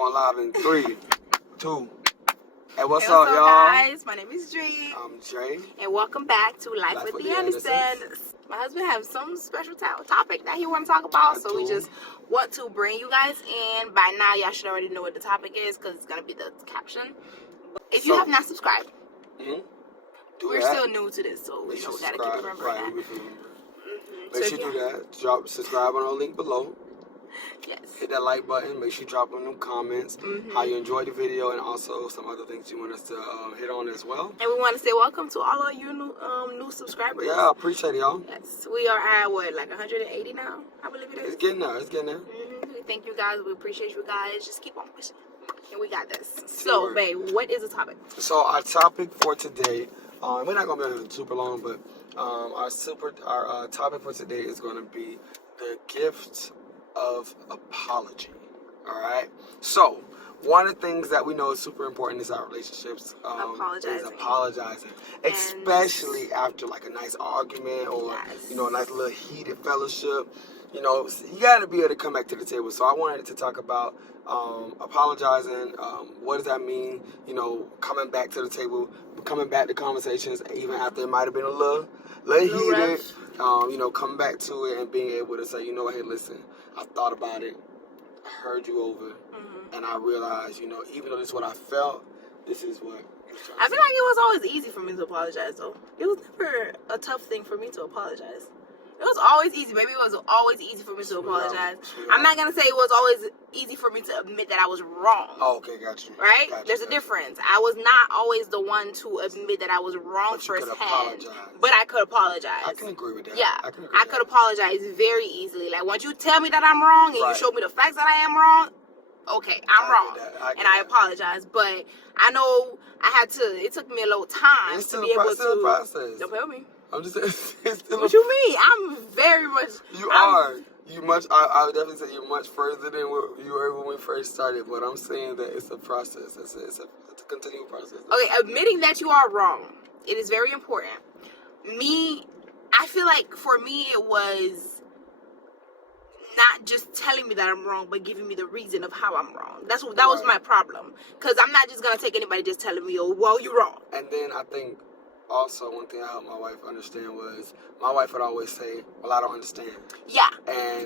Going live in 3, 2. Hey, what's Hey, up, y'all? guys? My name is Dre. I'm Jay. And welcome back to Life with the Andersons. My husband has some special topic that he want to talk about, so we just want to bring you guys in. By now, y'all should already know what the topic is because it's going to be the caption. If you have not subscribed, we're still new to this, so we got to keep remembering that. Make sure you do that. Subscribe on the link below. Yes. Hit that like button. Make sure you drop in them comments how you enjoyed the video and also some other things you want us to hit on as well. And we want to say welcome to all of you new subscribers. Yeah, I appreciate it, y'all. Yes, we are at like 180 now. I believe it is. It's getting there. We thank you guys. We appreciate you guys. Just keep on pushing. And we got this. So, babe, what is the topic? So our topic for today, we're not gonna be on it super long, but our topic for today is gonna be the gift of apology. All right. So one of the things that we know is super important is our relationships. Is apologizing, especially after like a nice argument or a nice little heated fellowship. You got to be able to come back to the table. So I wanted to talk about apologizing. What does that mean? Coming back to the table, coming back to conversations, even after it might have been a little heated. Coming back to it and being able to say, hey, listen, I thought about it, I heard you over, and I realized, even though this is what I felt, this is what. I feel like it was always easy for me to apologize, though. It was never a tough thing for me to apologize. It was always easy. Maybe it was always easy for me to apologize. I'm not going to say it was always easy for me to admit that I was wrong. Oh, okay, got you. Right? There's a difference. I was not always the one to admit that I was wrong firsthand. But I could apologize. I can agree with that. Yeah. I could apologize very easily. Like, once you tell me that I'm wrong and you show me the facts that I am wrong, okay, I'm wrong. I apologize. But I know it took me a little time to be able to. It's still a process. Don't tell me. I'm just saying. What you mean? I'm very much. I would definitely say you're much further than what you were when we first started. But I'm saying that it's a process. It's a continual process. Okay, admitting that you are wrong, it is very important. I feel like for me it was not just telling me that I'm wrong, but giving me the reason of how I'm wrong. That was my problem. Because I'm not just gonna take anybody just telling me, oh, well, you're wrong. And then I think. Also, one thing I helped my wife understand was my wife would always say, well, I don't understand. Yeah.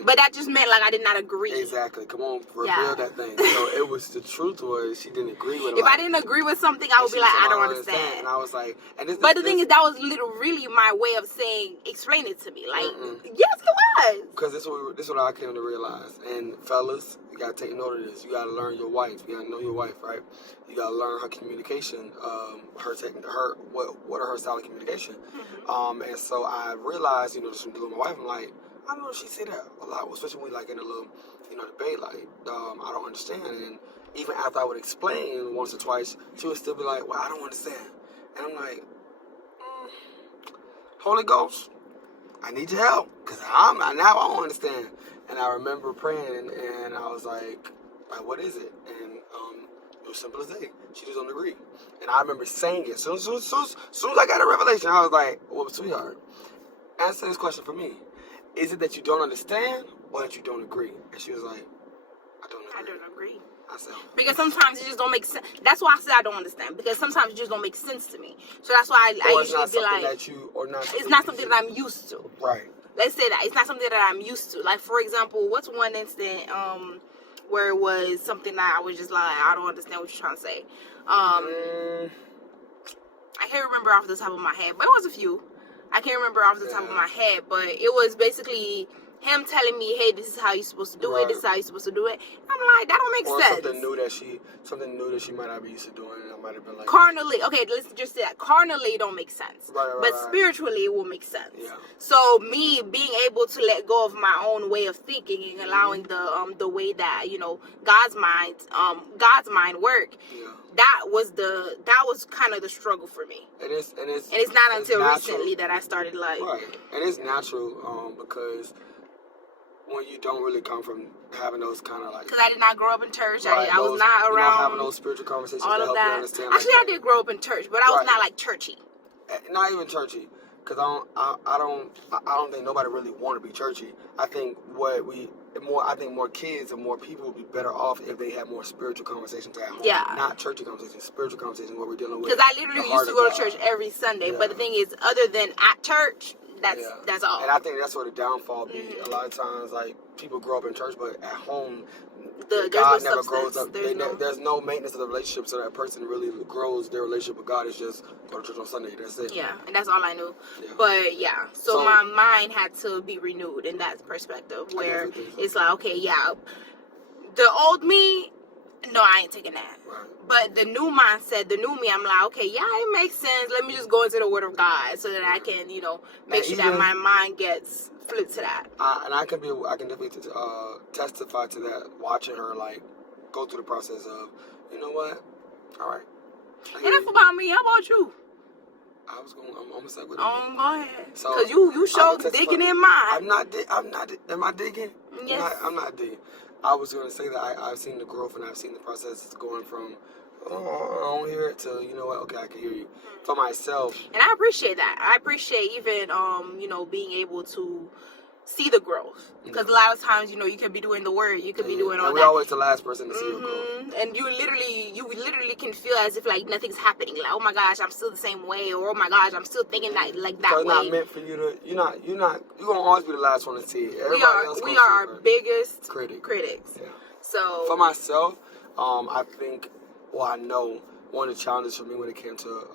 But that just meant like I did not agree. Exactly. Come on, reveal that thing. So it was the truth was she didn't agree with it. If I didn't agree with something, I would be like, I don't understand. And I was like, but the thing is, that was really my way of saying, explain it to me. Like, yes, it was. Because this is what I came to realize. And fellas, you got to take note of this. You got to learn your wife. You got to know your wife, right? You got to learn her communication, what are her style of communication. And so I realized, just with my wife, I'm like, I know she say that a lot, especially when we like in a little, debate, like, I don't understand. And even after I would explain once or twice, she would still be like, well, I don't understand. And I'm like, Holy Ghost, I need your help, because now I don't understand. And I remember praying, and I was like, what is it? And it was simple as that. She just don't agree. And I remember saying it. Soon as I got a revelation, I was like, well, sweetheart, answer this question for me. Is it that you don't understand or that you don't agree? And she was like, I don't agree. I said, because sometimes it just don't make sense. That's why I said I don't understand. Because sometimes it just don't make sense to me. So that's why I usually be like, it's not something that I'm used to. Right. Let's say that. It's not something that I'm used to. Like, for example, what's one incident where it was something that I was just like, I don't understand what you're trying to say. I can't remember off the top of my head, but it was a few. I can't remember off the top of my head, but it was basically him telling me, hey, this is how you're supposed to do it, this is how you're supposed to do it. I'm like, that don't make sense. Something new that she might not be used to doing, and I might have been like... Carnally, okay, let's just say that. Carnally, it don't make sense. But spiritually, it will make sense. Yeah. So me being able to let go of my own way of thinking and allowing the way that, God's mind work, that was kind of the struggle for me. And it's not until recently that I started like... Right. And it's natural because... when you don't really come from having those kind of like... Because I did not grow up in church. I was not around... having those spiritual conversations all to of help that. you understand. Actually, I did grow up in church, but I was not like churchy. Not even churchy. because I don't think nobody really want to be churchy. I think more kids and more people would be better off if they had more spiritual conversations at home. Yeah. Not churchy conversations, spiritual conversations where we're dealing with. Because I literally used to go to church every Sunday, but the thing is, other than at church, that's all. And I think that's where the downfall be. A lot of times, like, people grow up in church, but at home, God never grows up. There's no maintenance of the relationship, so that person really grows their relationship with God. Is just go to church on Sunday. That's it. Yeah, and that's all I knew. Yeah. But yeah, so my mind had to be renewed in that perspective, where it's like, okay, yeah, the old me, no, I ain't taking that. Right. But the new mindset, the new me, I'm like, okay, yeah, it makes sense. Let me just go into the Word of God so that I can, make sure that my mind gets flipped to that. And I can definitely testify to that, watching her like go through the process of, you know what, all right. Enough about me. How about you? I'm gonna say with Go ahead. So, because you showed digging in mine. I'm not. Am I digging? Yes. I'm not digging. I was going to say that I've seen the growth and I've seen the process going from, oh, I don't hear it, to, you know what, okay, I can hear you. For myself. And I appreciate that. I appreciate even, being able to see the growth. Because a lot of times, you can be doing the word, you could be doing all that. We're always the last person to see your growth. And you literally can feel as if like nothing's happening. Like, oh my gosh, I'm still the same way, or oh my gosh, I'm still thinking that way. It's not meant for you to. You're gonna always be the last one to see it. We are our biggest critics. Yeah. So for myself, I think, I know one of the challenges for me when it came to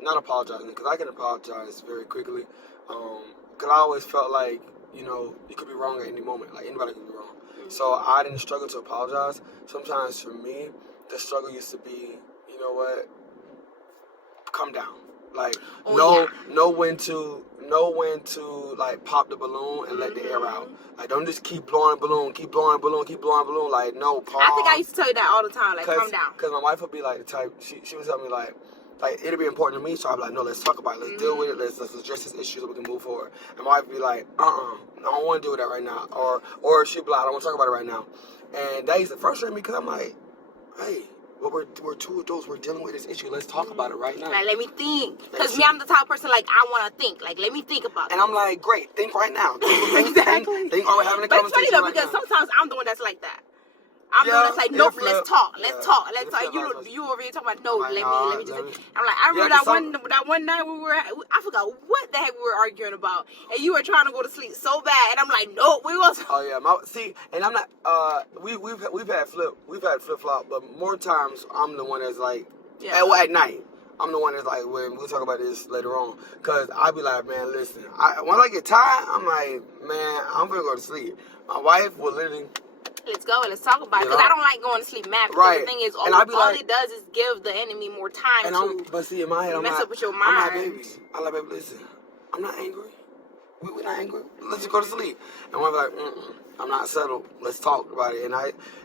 not apologizing, because I can apologize very quickly. Because I always felt like, you could be wrong at any moment. Like, anybody can be wrong. So I didn't struggle to apologize. Sometimes for me, the struggle used to be, you know what, come down. Like, know when to like pop the balloon and let the air out. Like, don't just keep blowing balloon. Like, no, pause. I think I used to tell you that all the time. Like, calm down. Because my wife would be like the type. She would tell me like it'd be important to me. So I'd be like, no, let's talk about it. Let's deal with it. Let's address this issue so we can move forward. And my wife would be like, I don't want to deal with that right now. Or she'd be like, I don't want to talk about it right now. And that used to frustrate me because I'm like, hey, we're two adults. We're dealing with this issue. Let's talk about it right now. Like, let me think. Because I'm the type of person, like, I want to think. Like, let me think about it. And I'm like, great, think right now. Exactly. Think we're having a conversation. But it's funny, though, because sometimes I'm the one that's like that. I'm the one that's like, nope, let's talk. Let's talk. You over here talking about, no, let me just think. I'm like, I remember that one night I forgot what the heck we were arguing about. And you were trying to go to sleep so bad. And I'm like, no, we was. Oh, yeah. And I'm not, we've had flip-flop, but more times I'm the one that's like, at night. I'm the one that's like, we'll talk about this later on. Because I'll be like, man, listen. Once I get tired, I'm like, man, I'm going to go to sleep. My wife will literally... Let's go and let's talk about it. Because I don't like going to sleep mad. Because the thing is, all it does is give the enemy more time but see, in my head, mess up with your mind. I'm like, baby, listen, I'm not angry. We're not angry. Let's just go to sleep. And we're like, I'm not settled. Let's talk about it. And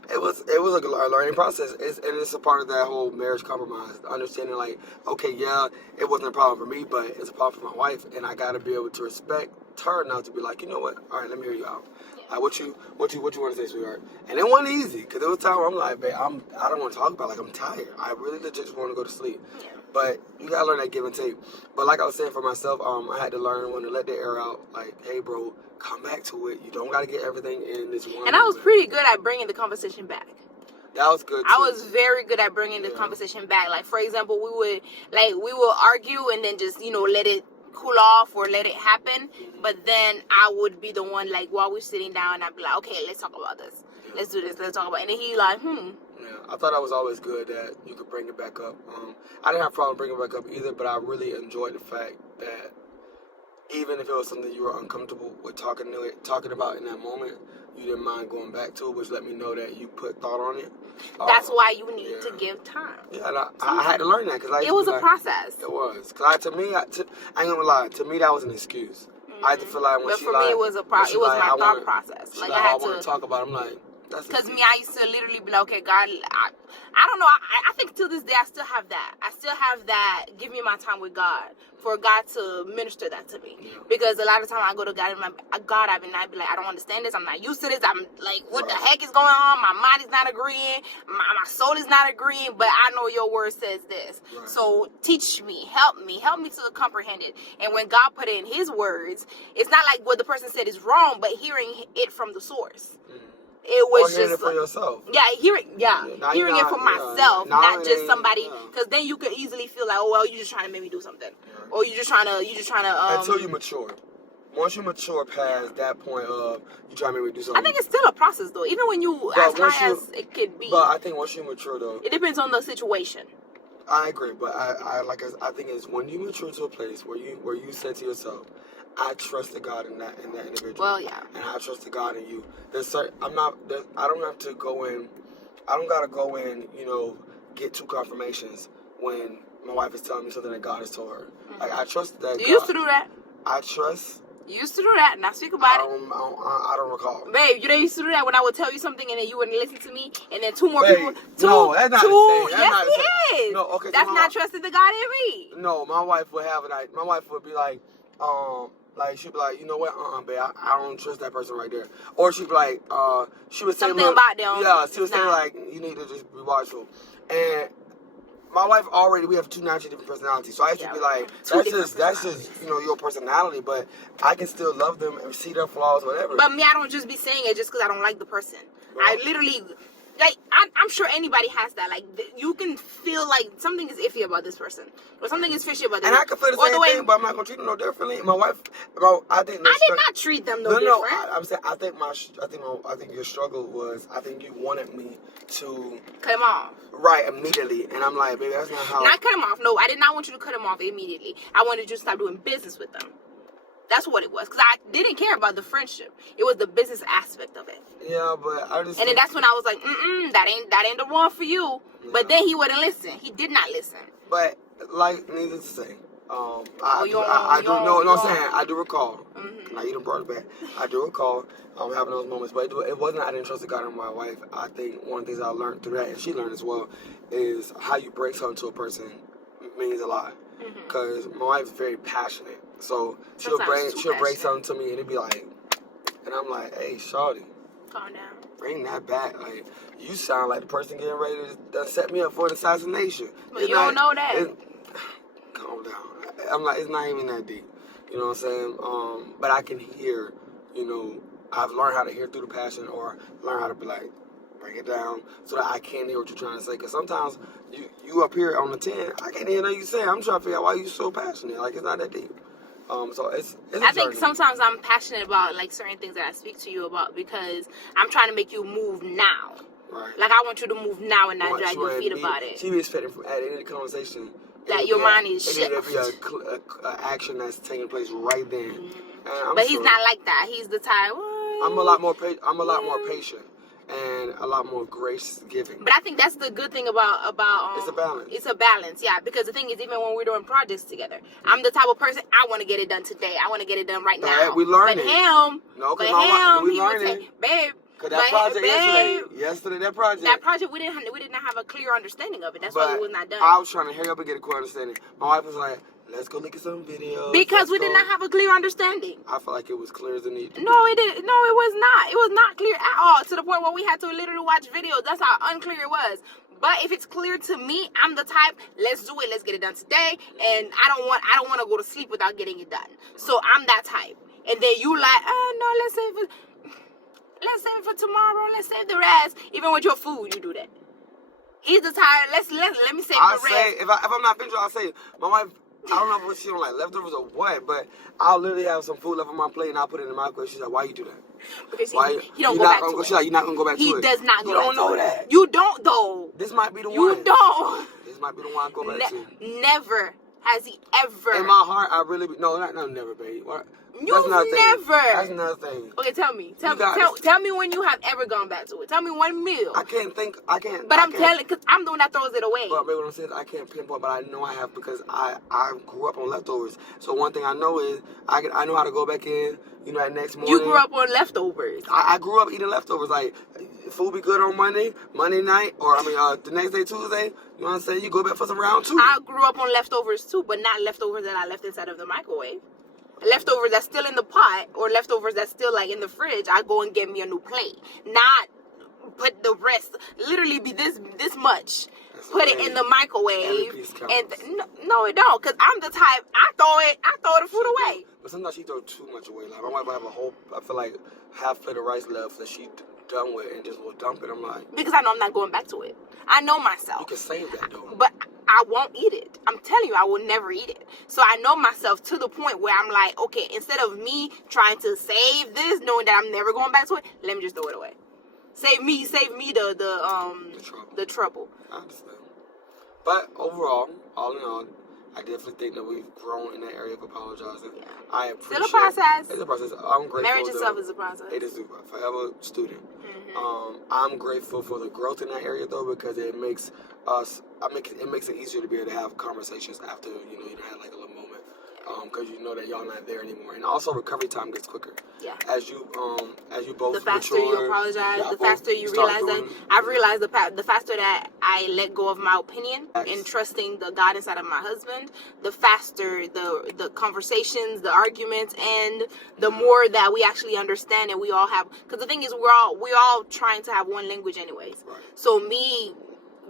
it was a learning process. It's a part of that whole marriage compromise. Understanding like, okay, yeah, it wasn't a problem for me, but it's a problem for my wife. And I got to be able to respect her now to be like, you know what? All right, let me hear you out. Like, what you want to say, sweetheart? And it wasn't easy, because there was time where I'm like, babe, I don't want to talk about it. Like, I'm tired. I really legit just want to go to sleep. Yeah. But you got to learn that give and take. But like I was saying for myself, I had to learn when to let the air out. Like, hey, bro, come back to it. You don't got to get everything in this one. And I was pretty good at bringing the conversation back. That was good, too. I was very good at bringing the conversation back. Like, for example, we would argue and then just, let it cool off or let it happen, but then I would be the one, like, while we're sitting down, I'd be like, okay, let's talk about this, let's do this, let's talk about it. And then he like, Yeah, I thought that was always good that you could bring it back up. I didn't have a problem bringing it back up either, but I really enjoyed the fact that even if it was something you were uncomfortable with talking about in that moment, you didn't mind going back to it, which let me know that you put thought on it. That's why you need to give time. Yeah, and I had to learn that because it was a process. It was. Because to me, I ain't gonna lie. To me, that was an excuse. I had to feel like when but for me, it was a process. It was my thought process. Like I want to talk about it. I'm like, Because me, I used to literally be like, okay, God, I don't know. I think till this day, I still have that. I still have that. Give me my time with God, for God to minister that to me. Yeah. Because a lot of time I go to God and I be like, I don't understand this. I'm not used to this. I'm like, what the heck is going on? My mind is not agreeing. My soul is not agreeing. But I know your word says this. Right. So teach me, help me to comprehend it. And when God put it in His words, it's not like what the person said is wrong, but hearing it from the source. It was hearing just it for yourself. Yeah, hearing it for myself, not just somebody. Because then you could easily feel like, oh well, you're just trying to make me do something, or you're just trying to. Until you mature. Once you mature past that point of you trying to make me do something. I think it's still a process though, even when you as high as it could be. But I think once you mature though, it depends on the situation. I agree, but I think it's when you mature to a place where you say to yourself, I trust the God in that individual. Well, yeah. And I trust the God in you. I don't have to go in. I don't gotta go in. Get two confirmations when my wife is telling me something that God has told her. Mm-hmm. Like I trust that. You used to do that. I trust. You used to do that. Now speak about it. I don't recall. Babe, you used to do that when I would tell you something and then you wouldn't listen to me, and then two more Babe, people. No, that's not the same. Yes, it is. No, okay. That's not trusting the God in me. No, my wife would have my wife would be like, she'd be like, you know what, babe, I don't trust that person right there. Or she'd be like, she would say something about them. Yeah, she would say like, you need to just be watchful. And my wife we have two naturally different personalities. So I used to be like, that's just your personality, but I can still love them and see their flaws, whatever. But me, I don't just be saying it just because I don't like the person. Well, I literally. Like, I'm sure anybody has that. Like, you can feel like something is iffy about this person, or something is fishy about this. And I can feel the same thing, but I'm not gonna treat them no differently. My wife, I think I did not treat them no different. No, I'm saying I think your struggle was I think you wanted me to cut him off right immediately, and I'm like, baby, that's not how. Not cut him off. No, I did not want you to cut him off immediately. I wanted you to stop doing business with them. That's what it was, because I didn't care about the friendship. It was the business aspect of it. Yeah, but I just. And then that's when I was like, that ain't the one for you. Yeah. But then he wouldn't listen. He did not listen. But like, needless to say, I do recall. Mm-hmm. Now you done brought it back. I do recall having those moments, but it wasn't. I didn't trust the God in my wife. I think one of the things I learned through that, and she learned as well, is how you break something to a person means a lot. Because my wife is very passionate. So she'll bring something to me and it'd be like, and I'm like, hey, shawty, calm down. Bring that back. Like, you sound like the person getting ready to set me up for an assassination. But you don't know that. Calm down. I'm like, it's not even that deep. You know what I'm saying? But I can hear, I've learned how to hear through the passion or learn how to be like, bring it down so that I can hear what you're trying to say. Because sometimes you up here on the 10, I can't hear nothing you saying. I'm trying to figure out why you so passionate. Like, it's not that deep. So it's I think sometimes I'm passionate about like certain things that I speak to you about because I'm trying to make you move now. Right. Like I want you to move now and not drag your feet about it. She be expecting at the end of the conversation that your mind is shit. It'll be a action that's taking place right then. Mm-hmm. But he's not like that. He's the type. I'm a lot more patient. And a lot more grace giving. But I think that's the good thing about it's a balance. It's a balance, yeah. Because the thing is, even when we're doing projects together, I'm the type of person I want to get it done today. I want to get it done right now. We learning. But him, we learning, babe. Cause that project yesterday, that project, we didn't have a clear understanding of it. That's why it was not done. I was trying to hurry up and get a clear understanding. My wife was like, let's go look at some videos. Because we did not have a clear understanding. I felt like it was clear as it needed to be. No, it didn't. No, it was not. It was not clear at all. To the point where we had to literally watch videos. That's how unclear it was. But if it's clear to me, I'm the type. Let's do it. Let's get it done today. And I don't want to go to sleep without getting it done. So I'm that type. And then you like, no, let's save it for tomorrow. Let's save the rest. Even with your food, you do that. He's the type. Let me save the rest. If I'm not finished, I'll say my wife. I don't know if she don't like leftovers or what, but I'll literally have some food left on my plate and I'll put it in the microwave. She's like, why you do that? Because he don't go back to it. She's like, you're not going to go back to it. He does not go back to it. You don't know that. You don't, though. This might be the one. You don't. This might be the one I go back to. Never has he ever. In my heart, I really... No, not never, baby. You've another thing. never. That's another thing. Okay, tell me guys- tell me when you have ever gone back to it. Tell me one meal. I can't. But I'm telling, because I'm the one that throws it away. But what I'm saying is I can't pinpoint, but I know I have because I grew up on leftovers. So one thing I know is I know how to go back in. You know, that next morning. You grew up on leftovers. I grew up eating leftovers. Like, food be good on Monday night, or the next day, Tuesday. You know what I'm saying? You go back for some round two. I grew up on leftovers too, but not leftovers that I left inside of the microwave. Leftovers that's still in the pot, or leftovers that's still like in the fridge. I go and get me a new plate. Not put the rest. Literally be this much. Put it in the microwave. No, it don't. Cause I'm the type. I throw the food away. But sometimes she throw too much away. Like my wife will have a whole, I feel like half plate of rice left that she done with and just will dump it. I'm like, because I know I'm not going back to it. I know myself. You can save that though. But I won't eat it. I'm telling you, I will never eat it. So I know myself to the point where I'm like, okay, instead of me trying to save this, knowing that I'm never going back to it, let me just throw it away. Save me the trouble. I understand. But overall, all in all, I definitely think that we've grown in that area of apologizing. Yeah. I appreciate. Still a process. It's a process. I'm grateful. Marriage itself is a process. It is a forever student. Mm-hmm. I'm grateful for the growth in that area though, because it makes us. It makes it easier to be able to have conversations after you had like a little moment. Because you know that y'all not there anymore, and also recovery time gets quicker. Yeah. As you both the faster mature, you apologize, the faster you realize that. I've realized the faster that I let go of my opinion and trusting the God inside of my husband, the faster the conversations, the arguments, and the more that we actually understand and we all have. Because the thing is, we're all trying to have one language anyways. Right. So me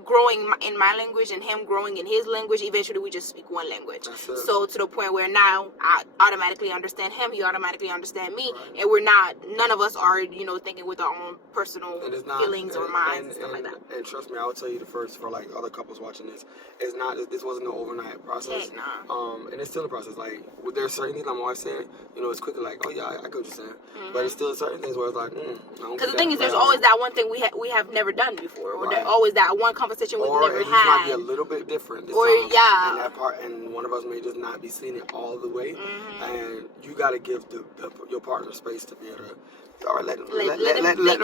growing in my language and him growing in his language, eventually we just speak one language. So to the point where now I automatically understand him, he automatically understand me, right. And none of us are thinking with our own personal feelings or minds and stuff like that. And trust me, I will tell you the first for like other couples watching this, this wasn't an overnight process. Heck nah. And it's still a process. Like there's certain things like my wife said, it's quickly like, oh yeah, I get what you're saying, but it's still certain things where it's like, because the thing is, there's always that one thing we have never done before, or there's always that one conversation we've never had. Might be a little bit different this time. Yeah. And that part, and one of us may just not be seeing it all the way. And you got to give your partner space to be able to. All right, let them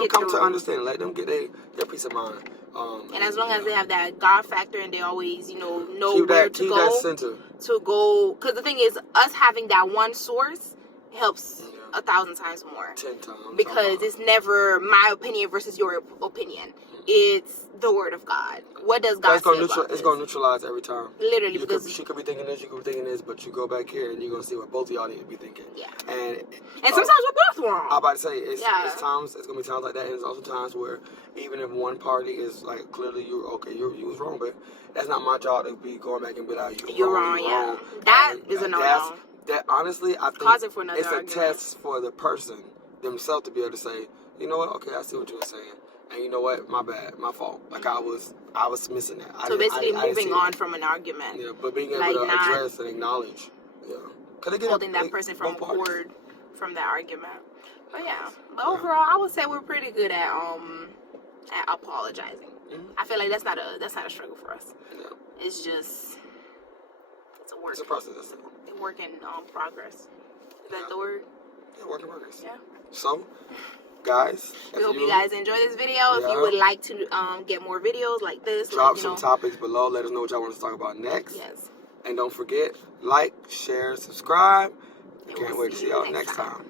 come to understand. Let them get their peace of mind. And as long as they have that God factor and they always, know keep where to go. That center. To go, because the thing is, us having that one source helps 1,000 times more. 10 times. Because it's never my opinion versus your opinion. It's the word of God. What does God say about this? It's going to neutralize every time. Literally, she could be thinking this, you could be thinking this, but you go back here and you're going to see what both of y'all need to be thinking. Yeah. And sometimes we're both wrong. I'm about to say, it's going to be times like that, and it's also times where even if one party is like, clearly you was wrong, but that's not my job to be going back and be like, you're wrong. Yeah. That is a no-no. That honestly, I think it's a test for the person themselves to be able to say, you know what, okay, I see what you were saying. And you know what? My bad. My fault. Like I was missing that. So basically moving on from an argument. Yeah, but being able to address and acknowledge. Yeah. Holding that person from that argument. But yeah. But overall, I would say we're pretty good at apologizing. Mm-hmm. I feel like that's not a struggle for us. Yeah. It's just it's a work. It's a process. A work in progress. Is that the word? Yeah, work in progress. Yeah. So, guys, we hope you guys enjoy this video. If you would like to get more videos like this, drop some topics below. Let us know what y'all want us to talk about next. Yes. And don't forget, like, share, subscribe. Can't wait to see y'all next time.